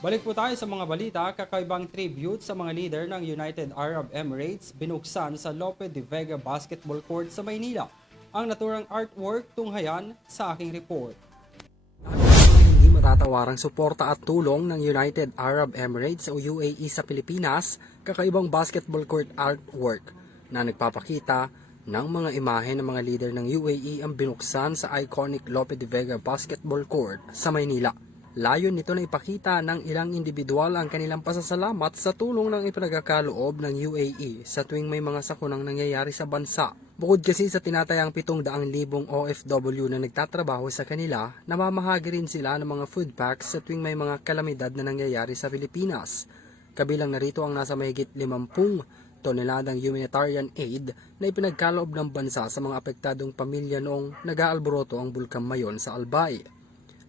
Balik po tayo sa mga balita, kakaibang tribute sa mga leader ng United Arab Emirates binuksan sa Lope de Vega Basketball Court sa Maynila. Ang naturang artwork tunghayan sa aking report. Hindi matatawarang suporta at tulong ng United Arab Emirates o UAE sa Pilipinas, kakaibang basketball court artwork na nagpapakita ng mga imahe ng mga leader ng UAE ang binuksan sa iconic Lope de Vega Basketball Court sa Maynila. Layon nito na ipakita ng ilang individual ang kanilang pasasalamat sa tulong ng ipinagkakaloob ng UAE sa tuwing may mga sakunang nangyayari sa bansa. Bukod kasi sa tinatayang 700,000 OFW na nagtatrabaho sa kanila, namamahagi rin sila ng mga food packs sa tuwing may mga kalamidad na nangyayari sa Pilipinas. Kabilang narito ang nasa mahigit 50 toneladang humanitarian aid na ipinagkaloob ng bansa sa mga apektadong pamilya noong nag-aalboroto ang Bulkan mayon sa Albay.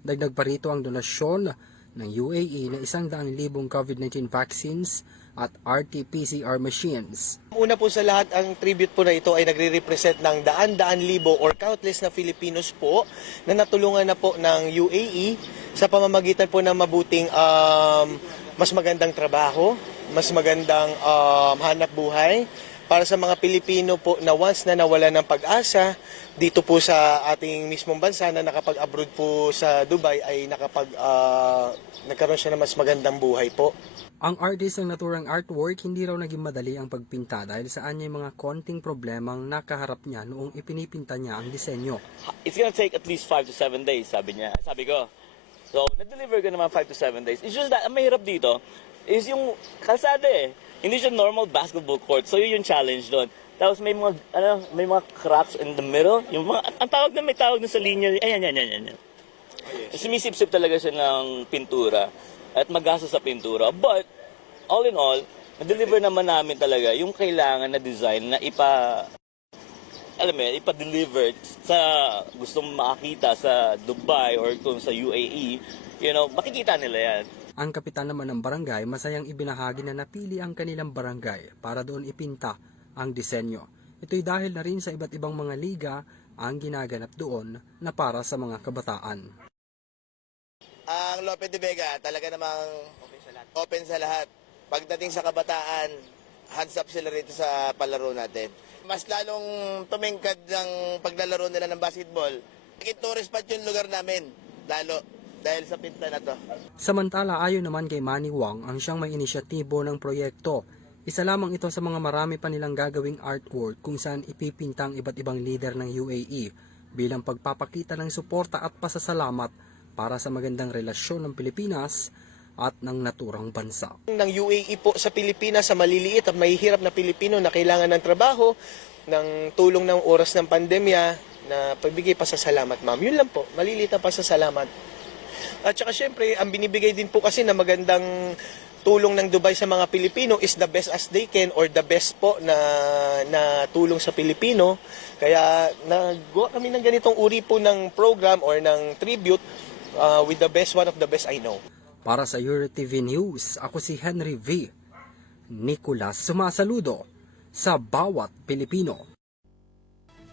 Dagdag pa rito ang donasyon ng UAE na 100,000 COVID-19 vaccines at RT-PCR machines. Una po sa lahat, ang tribute po na ito ay nagre-represent ng daan-daan libo or countless na Filipinos po na natulungan na po ng UAE sa pamamagitan po ng mabuting um, mas magandang trabaho, mas magandang um, hanap buhay, para sa mga Pilipino po na once na nawala ng pag-asa dito po sa ating mismong bansa na nakapag-abroad po sa Dubai ay nakapag uh, nagkaroon siya ng mas magandang buhay po. Ang artist ng naturang artwork hindi raw naging madali ang pagpinta dahil sa yung mga konting problemang nakaharap niya noong ipinipinta niya ang disenyo. It's gonna take at least 5 to 7 days, sabi niya. Sabi ko, So, na-deliver ko naman 5 to 7 days. It's just that, ang mahirap dito, is yung kalsada eh. Hindi siya normal basketball court. So yun yung challenge doon. Tapos may mga ano, may mga cracks in the middle. Yung mga ang tawag na may tawag na sa linya. Ayan, ayan, ayan, ayan. Sumisip-sip talaga siya ng pintura at magasa sa pintura. But all in all, na-deliver naman namin talaga yung kailangan na design na ipa alam mo, ipa-deliver sa gustong makakita sa Dubai or kung sa UAE, you know, makikita nila yan. Ang kapitan naman ng barangay masayang ibinahagi na napili ang kanilang barangay para doon ipinta ang disenyo. Ito'y dahil na rin sa iba't ibang mga liga ang ginaganap doon na para sa mga kabataan. Ang Lope de Vega talaga namang open sa lahat. Open sa lahat. Pagdating sa kabataan, hands up sila rito sa palaro natin. Mas lalong tumingkad ang paglalaro nila ng basketball. Naging tourist pa yung lugar namin, lalo dahil sa pinta na to. Samantala ayon naman kay Manny Wang ang siyang may inisyatibo ng proyekto. Isa lamang ito sa mga marami pa nilang gagawing artwork kung saan ipipintang iba't ibang leader ng UAE bilang pagpapakita ng suporta at pasasalamat para sa magandang relasyon ng Pilipinas at ng naturang bansa. Ng UAE po sa Pilipinas sa maliliit at mahihirap na Pilipino na kailangan ng trabaho, ng tulong ng oras ng pandemya, na pagbigay pasasalamat ma'am. Yun lang po, maliliit na pasasalamat at saka syempre, ang binibigay din po kasi na magandang tulong ng Dubai sa mga Pilipino is the best as they can or the best po na, na tulong sa Pilipino. Kaya nagawa kami ng ganitong uri po ng program or ng tribute uh, with the best one of the best I know. Para sa EuroTV News, ako si Henry V. Nicolas sumasaludo sa bawat Pilipino.